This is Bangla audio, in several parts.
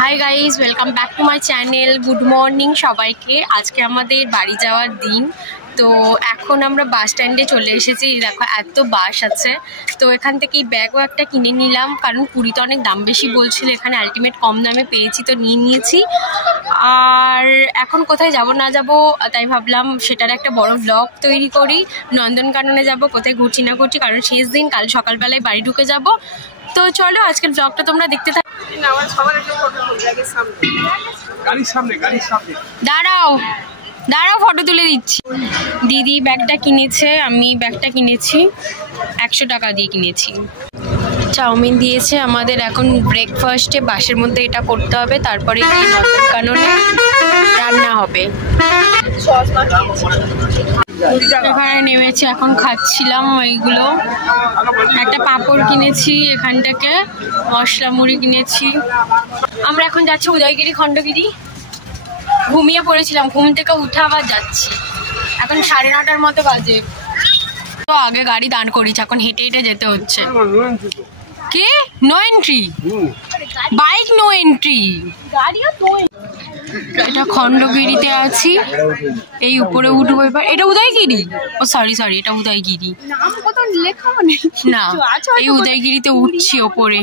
Hi guys, welcome back to my channel. Good morning সবাইকে। আজকে আমাদের বাড়ি যাওয়ার দিন। তো এখন আমরা বাস স্ট্যান্ডে চলে এসেছি। দেখো এত বাস আছে। তো এখান থেকেই ব্যাগও একটা কিনে নিলাম, কারণ পুরীতে অনেক দাম বেশি বলছিল, এখানে আলটিমেট কম দামে পেয়েছি তো নিয়ে নিয়েছি। আর এখন কোথায় যাব না যাব তাই ভাবলাম সেটার একটা বড় ব্লগ তৈরি করি। নন্দনকাননে যাব, কোথায় ঘুরছি না ঘুরছি, কারণ শেষ দিন, কাল সকালবেলায় বাড়ি ঢুকে যাব। তো চলো আজকের ব্লগটা তোমরা দেখতে থাকো। দাঁড়াও দাঁড়াও, ফটো তুলে দিচ্ছি। দিদি ব্যাগটা কিনেছে, আমি ব্যাগটা কিনেছি 100 টাকা দিয়ে কিনেছি। চাউমিন দিয়েছে আমাদের। এখন ব্রেকফাস্টে বাসের মধ্যে এটা করতে হবে, তারপরে নন্দনকাননে রান্না হবে। এখানে নেমেছে, এখন খাচ্ছিলাম এইগুলো। একটা পাঁপড় কিনেছি এখান থেকে, মশলা মুড়ি কিনেছি। আমরা এখন যাচ্ছি উদয়গিরি, খণ্ডগিরি। ঘুমিয়ে পড়েছিলাম, ঘুম থেকে উঠে আবার যাচ্ছি। এখন 9:30টার মতো বাজে। তো আগে গাড়ি দাঁড় করিয়েছি, এখন হেঁটে হেঁটে যেতে হচ্ছে। কে? No entry? Bike no entry? এটা খণ্ডগিরিতে আছি, এই উপরে উঠবো এবার। এটা উদয়গিরি? ও সরি, এটা উদয়গিরি না, এই উদয়গিরিতে উঠছি ওপরে।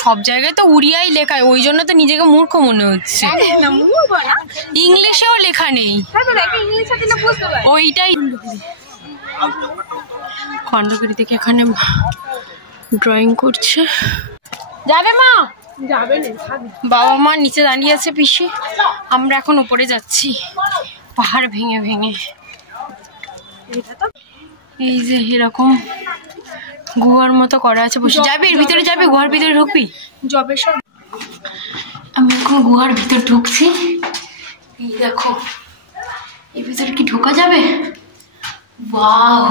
সব জায়গায় তো উড়িয়াই লেখা, ওই জন্য তো নিজেকে মূর্খ মনে হচ্ছে। ইংলিশেও লেখা নেই, ওইটাই। খণ্ডগিরি থেকে এখানে ড্রয়িং করছে। যাবে মা? যাবে না, বাবা মা নিচে দাঁড়িয়ে আছে পিসি। আমরা এখন উপরে যাচ্ছি, পাহাড় ভেঙে ভেঙে। এই যে এরকম গুহার মতো করা আছে, বসে যাবে এর ভিতরে, যাবে গুহার ভিতরে ঢুকবি? আমি এখন গুহার ভিতর ঢুকছি। এই দেখো, এর ভিতরে কি ঢোকা যাবে? ওয়াও,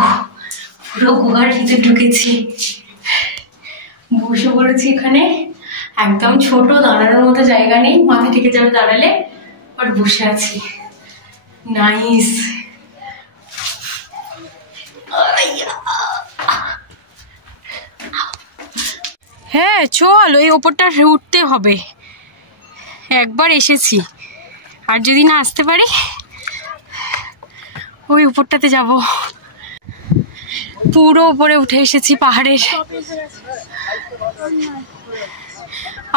পুরো গুহার ভিতরে ঢুকেছি। বসে পড়েছি এখানে, একদম ছোট, দাঁড়ানোর মতো জায়গা নেই, মাথা ঠেকে যাবে দাঁড়ালে। আর বসে আছি, নাইস। হ্যাঁ চল, ওই ওপরটা উঠতে হবে। একবার এসেছি, আর যদি না আসতে পারি ওই উপরটাতে যাব। পুরো উপরে উঠে এসেছি পাহাড়ের,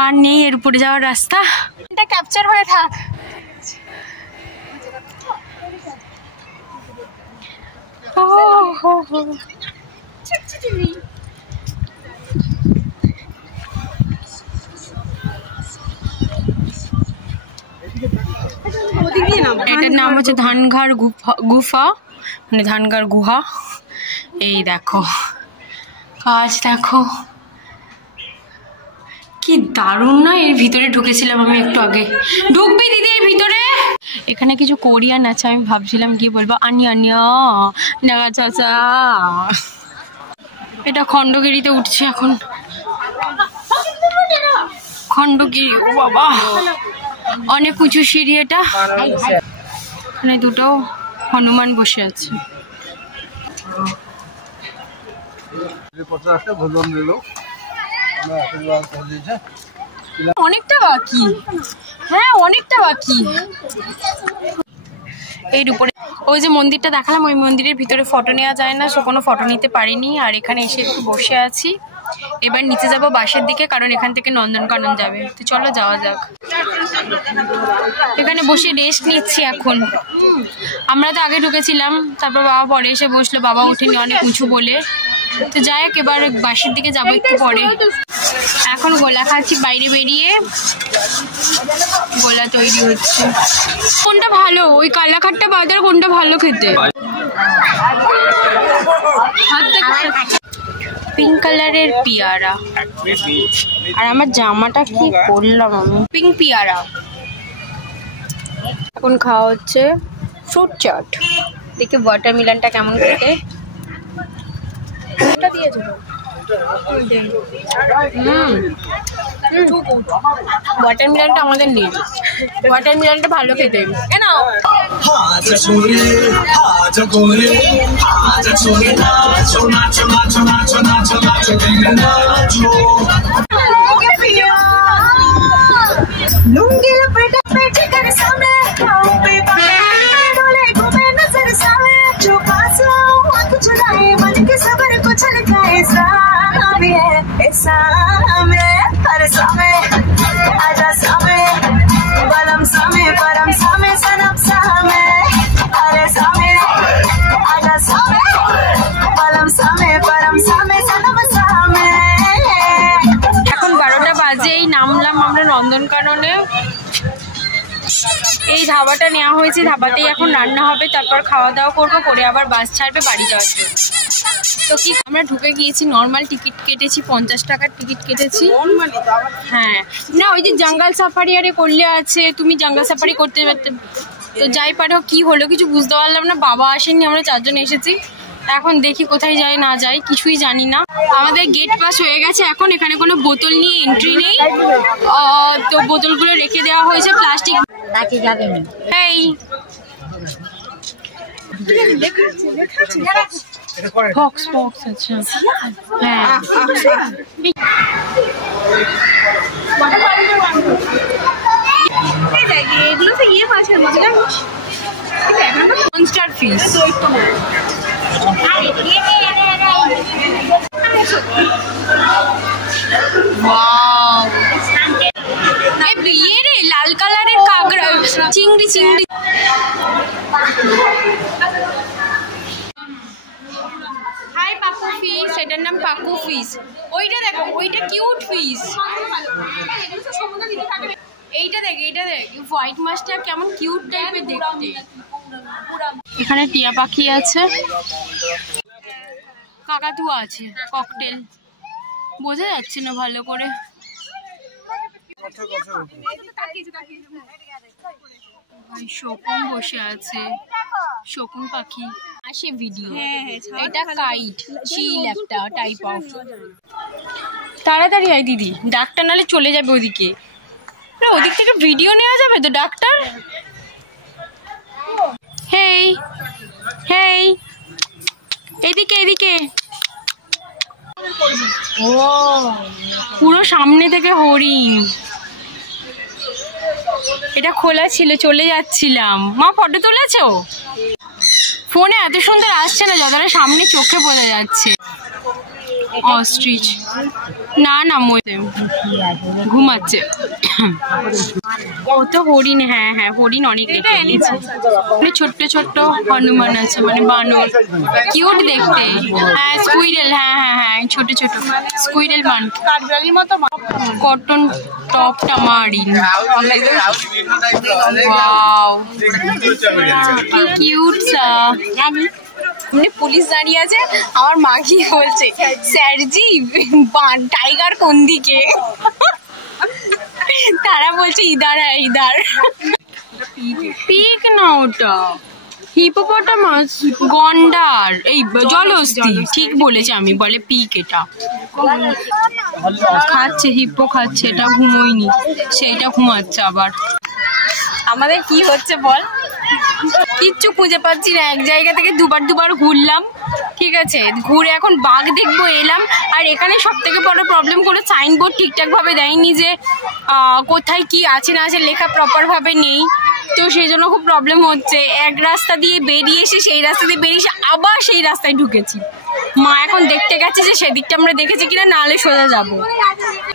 আর নেই এর উপরে যাওয়ার রাস্তা। এটা ক্যাপচার হয়ে থাক। এটার নাম হচ্ছে ধানঘাড় গুফা, মানে ধানঘাড় গুহা। এই দেখো কাজ, দেখো কি দারুণ না। এর ভিতরে ঢুকেছিলাম আমি একটু আগে। ঢুকবি দিদি এর ভিতরে? এখানে কিছু কোরিয়ান আছে, আমি ভাবছিলাম কি বলবো, আনিয়া না চাচা। এটা খণ্ডগিরিতে উঠছে এখন, খণ্ডগিরি। ও বাবা, অনেক উঁচু সিঁড়ি এটা। এখানে দুটো হনুমান বসে আছে। অনেকটা বাকি, হ্যাঁ অনেকটা বাকি। এর উপরে ওই যে মন্দিরটা দেখালাম, ওই মন্দিরের ভিতরে ফটো নেওয়া যায় না, সো কোনো ফটো নিতে পারিনি। আর এখানে এসে একটু বসে আছি। এবার নিচে যাব বাসের দিকে, কারণ এখান থেকে নন্দনকানন যাবে। তো চলো যাওয়া যাক। এখানে বসে রেস্ট নিচ্ছি এখন। আমরা তো আগে ঢুকেছিলাম, তারপর বাবা পরে এসে বসলো, বাবা ওঠেনি অনেক উঁচু বলে। তো যাই হোক, এবার বাসের দিকে যাবো একটু পরে। এখন গোলা খাচ্ছি বাইরে বেরিয়ে, গোলা তৈরি হচ্ছে। কোনটা ভালো, ওই কালাখাট্টা বাজার কোনটা ভালো খেতে? পিঙ্ক কালারের পিয়ারা। আর আমার জামাটা কি করলাম আমি, পিঙ্ক পিয়ারা। এখন খাওয়া হচ্ছে ফ্রুট চাট। দেখি ওয়াটারমেলনটা কেমন খেতে। ওয়াটারমেলনটা আমাদের নেই, ওয়াটারমেলনটা ভালো খেতে। কেন আমরা নন্দনকাননে। এই ধাবাটা নেওয়া হয়েছে, ধাবাতেই এখন রান্না হবে, তারপর খাওয়া দাওয়া করবো, করে আবার বাস ছাড়বে বাড়ি যাওয়ার জন্য। তো কি আমরা ঢুকে গিয়েছি, নর্মাল টিকিট কেটেছি, 50 টাকার টিকিট কেটেছি। হ্যাঁ না, ওই যে জঙ্গল সাফারি আরে করলে আছে, তুমি জঙ্গল সাফারি করতে পারতে। তো যাই পাঠাও, কি হলো কিছু বুঝতে পারলাম না, বাবা আসেনি, আমরা 4 জন এসেছি। এখন দেখি কোথায় যাই না যাই, কিছুই জানি না। আমাদের গেট পাস হয়ে গেছে, এখন এখানে কোনো বোতল নিয়ে এন্ট্রি নেই, তো বোতলগুলো রেখে দেওয়া হয়েছে প্লাস্টিক। এই ফক্স ফক্স, আচ্ছা হ্যাঁ। এগুলো তো ইয়ে মাছের মধ্যে মনস্টার ফিশ। ওয়াও, এই বিয়ে রে লাল কালারের কাঁকড়া, চিংড়ি চিংড়ি। হাই পাকু ফিশ, এটার নাম পাকু ফিশ। ওইটা দেখো, ওইটা কিউট ফিশ। এইটা দেখ, এইটা দেখ, হোয়াইট মাছটা কেমন কিউট টাইপের দেখতে। এখানে টিয়া পাখি আছে, কাকাতুয়া আছে, ককটেল বোঝা যাচ্ছে না ভালো করে। শকুন বসে আছে, শকুন পাখি আসে ভিডিও। এটা কাইট চিল একটা টাইপ অফ। তাড়াতাড়ি আয় দিদি, ডাক্তার নালে চলে যাবে ওদিকে। না ওদিক থেকে ভিডিও নেওয়া যাবে তো ডাক্তার। হেই হেই, এদিকে এদিকে। ও পুরো সামনে থেকে হরিণ। এটা খোলা ছিল, চলে যাচ্ছিলাম। মা ফটো তুলেছো? ফোনে এত সুন্দর আসছে না যতটা সামনে চোখে বোঝা যাচ্ছে। অস্ট্রিচ না না, ঘুমাচ্ছে। ও তো হরিণ, হ্যাঁ হ্যাঁ হরিণ অনেক রেখে দিয়েছে। মানে ছোট্ট ছোট্ট হনুমান আছে, মানে বানর, কিউট দেখতে। হ্যাঁ স্কুইরেল, হ্যাঁ হ্যাঁ হ্যাঁ ছোট ছোট স্কুইরেল মান, কটন টপ টামারিন। ওয়াও কি কিউট সা। পুলিশ দাঁড়িয়ে আছে, আমার মা কি বলছে, স্যারজি টাইগার কোন দিকে? তারা বলছে ইদার ইদার। পিক না ওটা, হিপোপটামাস, গন্ডার, এই জলহস্তী, ঠিক বলেছে আমি, বলে পিক। এটা খাচ্ছে, হিপ্পো খাচ্ছে, এটা ঘুমোয়নি, সেইটা ঘুমাচ্ছে আবার। আমাদের কি হচ্ছে বল, কিচ্ছু খুঁজে পাচ্ছি না। এক জায়গা থেকে দুবার ঘুরলাম, ঠিক আছে, ঘুরে এখন বাঘ দেখবো এলাম। আর এখানে সব থেকে বড় প্রবলেম, কোনো সাইনবোর্ড ঠিকঠাক ভাবে দেয়নি যে কোথায় কি আছে না আছে, লেখা প্রপার ভাবে নেই। তো সেই জন্য খুব প্রবলেম হচ্ছে। এক রাস্তা দিয়ে বেরিয়ে এসে, সেই রাস্তা দিয়ে বেরিয়ে এসে আবার সেই রাস্তায় ঢুকেছি। মা এখন দেখতে গেছে যে সেদিকটা আমরা দেখেছি কিনা, নাহলে সোজা যাবো।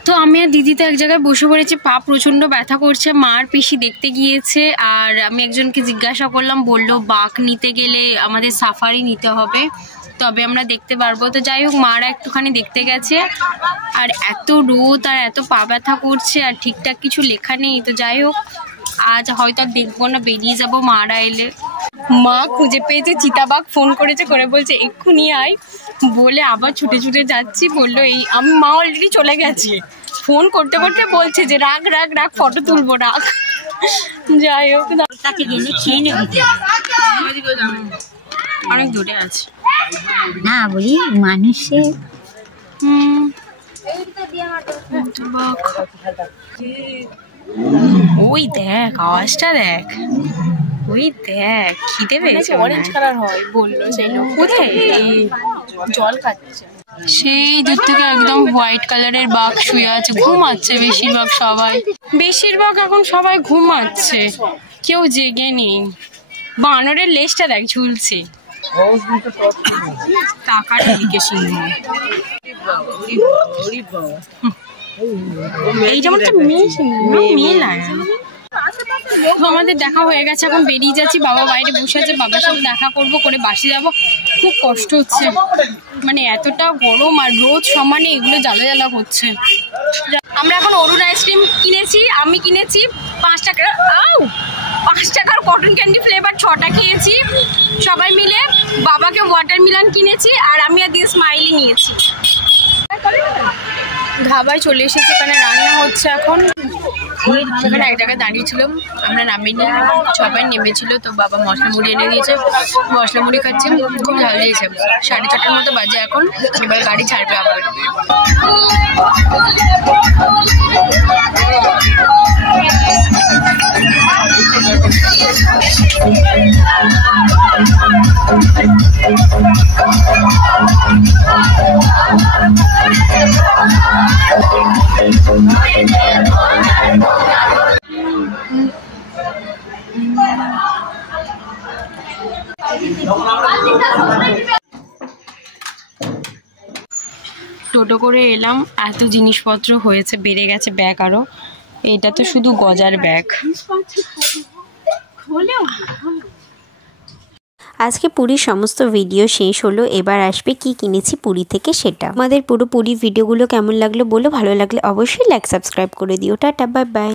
তো আমি আর দিদি তো এক জায়গায় বসে পড়েছি, পা প্রচন্ড ব্যথা করছে। মার পিসি দেখতে গিয়েছে, আর আমি একজনকে জিজ্ঞাসা করলাম, বললো বাঘ নিতে গেলে আমাদের সাফারি নিতে হবে, তবে আমরা দেখতে পারবো। তো যাই হোক, মারা একটুখানি দেখতে গেছে, আর এত রোদ আর এত পা ব্যথা করছে, আর ঠিকঠাক কিছু লেখা নেই। তো যাই হোক, আজ হয়তো দেখবো না, বেরিয়ে যাবো মারা এলে। মা খুঁজে পেয়েছে চিতাবাঘ, ফোন করেছে, করে বলছে এক্ষুনি আয়, বলে আবার ছুটে ছুটে যাচ্ছি। বললো এই, আমি মা অলরেডি চলে গেছে, ফোন করতে করতে বলছে যে রাখ রাখ রাখ, ফটো তুলবো রাখ। যাই হোক, অনেক দূরে আছে না, বলি মানুষের ওই দেখ, আওয়াজটা দেখ, ওই দেখ, খিদে পেয়েছে, অরেঞ্জ কালার হয় বললো সেই লোক। কোথায় জল খাচ্ছে, সেই দূর থেকে একদম হোয়াইট কালারের বাঘ শুয়ে আছে, ঘুমাচ্ছে বেশিরভাগ সবাই। এখন সবাই ঘুমাচ্ছে, কেউ জেগে নেই। বানরের লেজটা দেখ ঝুলছে, টাকার দিকে সিংহ। এই যেমন মেয়ে সিংহ, মেয়ে না। তো আমাদের দেখা হয়ে গেছে, এখন বেরিয়ে যাচ্ছি। বাবা বাইরে বসে আছে, বাবার সাথে দেখা করবো, করে বাসে যাব। খুব কষ্ট হচ্ছে, মানে এতটা গরম আর রোদ সমানে এগুলো জ্বালা জ্বালা হচ্ছে। আমরা এখন অরুণ আইসক্রিম কিনেছি, আমি কিনেছি 5 টাকার 5 টাকার কটন ক্যান্ডি ফ্লেভার 6টা খেয়েছি সবাই মিলে। বাবাকে ওয়াটারমেলন কিনেছি আর আমি আর দিয়ে স্মাইলি নিয়েছি। ধাবায় চলে এসেছি, এখানে রান্না হচ্ছে এখন। সেখানে 1 টাকা দাঁড়িয়েছিলাম, আমরা নামিনি, সবাই নেমেছিল। তো বাবা মশলা মুড়ি এনে দিয়েছে, মশলা মুড়ি খাচ্ছি, খুব ভালো দিয়েছে। 4:30টার মতো বাজে এখন, এবার গাড়ি ছাড়বে আবার। টোটো করে এলাম, এত জিনিসপত্র হয়েছে, বেড়ে গেছে ব্যাগ আরো। এটা তো শুধু গজার ব্যাগ। আজকে পুরীর সমস্ত ভিডিও শেষ হলো, এবার আসবে কি কিনেছি পুরী থেকে সেটা। আমাদের পুরো পুরী ভিডিওগুলো কেমন লাগলো বলো, ভালো লাগলে অবশ্যই লাইক সাবস্ক্রাইব করে দিও। Tata, bye bye.